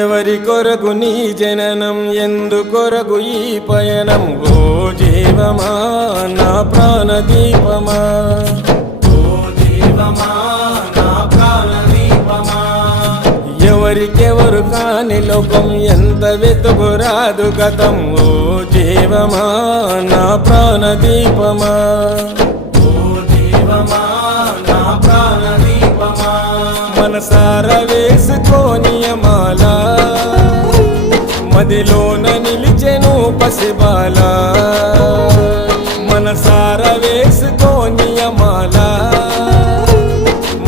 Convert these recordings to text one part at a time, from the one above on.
ఎవరి కొరకు నీ జననం, ఎందుకొరకు ఈ పయనం? ఓ జీవమా నా ప్రాణదీపమా, ఓ జీవమా నా ప్రాణదీపమా. ఎవరికెవరు కాని లోకం, ఎంత వెతుకురాదు గతం. ఓ జీవమా నా ప్రాణదీపమా, ఓ జీవమా నా ప్రాణదీపమా. మనసార వేసుకోని మాల, మదిలోన నిలిచెను పసిబాల. మనసార వేసుకోని మాల,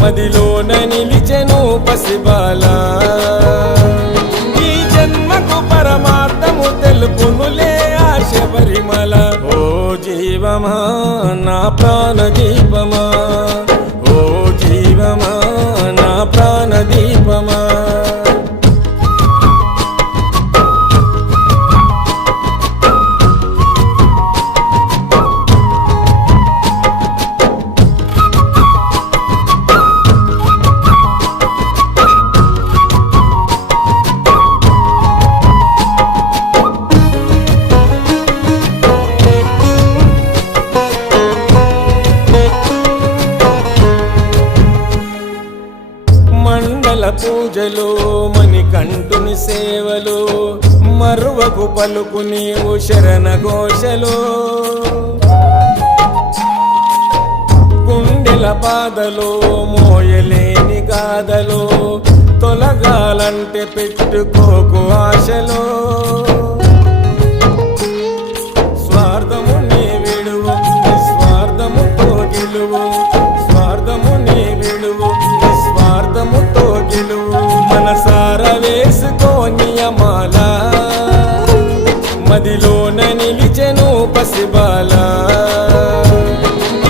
మదిలోన నిలిచెను పసిబాల. ఈ జన్మకు పరమార్థము తెలుపునులే ఆశ పరిమళ. ఓ జీవమా నా ప్రాణదీపమా, ఓ జీవమా నా ప్రాణదీపమా. మండల పూజలు, మణికంఠుని సేవలు, మరువకు పలుకు నీవు శరణ ఘోషలు. గుండెల బాధలు, మోయలేని గాథలు, తొలగాలంటే పెట్టుకోకు ఆశలు. స్వార్థము నీ విడువు, నిస్వార్థముతో గెలువు. స్వార్థము నీ విడువు, నిస్వార్థముతో గెలువు. మనసార వేసుకోని మాల, మదిలోన నిలిచెను పసిబాల.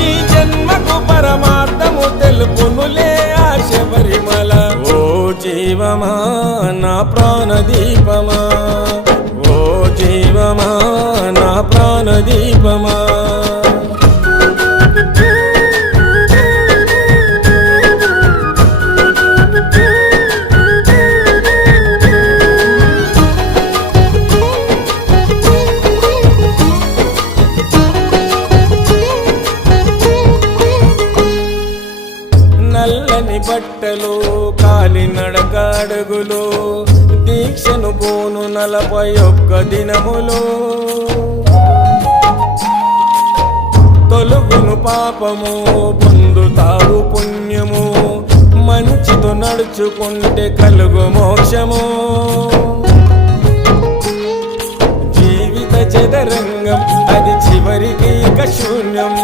ఈ జన్మకు పరమార్థము తెలుపునులే ఆశ పరిమళ. ఓ జీవమా నా ప్రాణదీపమా, ఓ జీవమా నా ప్రాణదీపమా. నల్లని బట్టలు, కాలినడక అడుగులు, దీక్షను పోను 41 దినములు. తొలుగును పాపము, పొందుతావు పుణ్యము. మంచితో నడుచుకుంటే కలుగు మోక్షము. జీవిత చదరంగం అది చివరికి ఇక శూన్యం.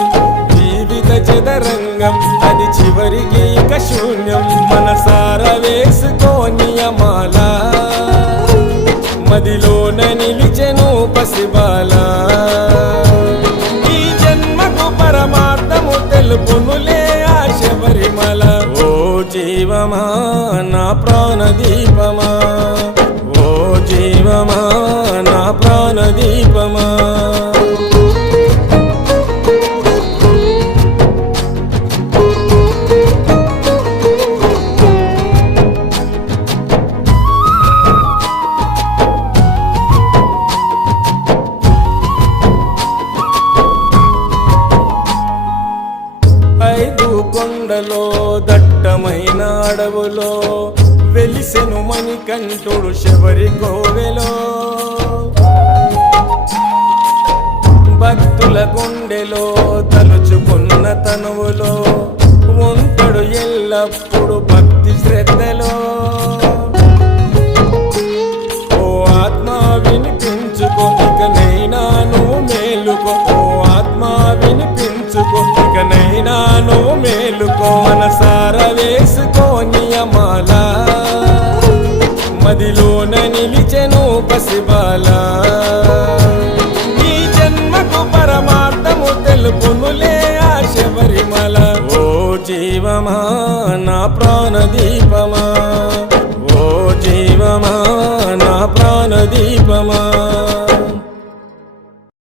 జీవిత చదరంగం అది చివరికి ఇక శూన్యం. మనసార వేసుకోని మాల, మదిలోన నిలిచెను పసిబాల. ఈ జన్మకు పరమార్థము తెలుపునులే ఆశ పరిమళ. ఓ జీవమా నా ప్రాణదీపమా, ఓ జీవమా నా ప్రాణదీపమా. కొండలో, దట్టమైన అడవులో, వెలిసెను మణికంఠుడు శబరి కోవెలో. భక్తుల గుండెలో, తలుచుకున్న తనువులో, ఉంటాడు ఎల్లప్పుడు భక్తి శ్రద్ధలో. ఓ ఆత్మ వినిపించుకో, ఇకనైనా నువ్వు మేలుకో. ఓ ఆత్మ వినిపించుకో, ఇకనైనా నువ్వు మేలుకో. మనసార వేసుకోని మాల, మదిలోన నిలిచెను పసిబాల. ఈ జన్మకు పరమార్థము తెలుపునులే ఆశ పరిమళ. ఓ జీవమా నా ప్రాణదీపమా,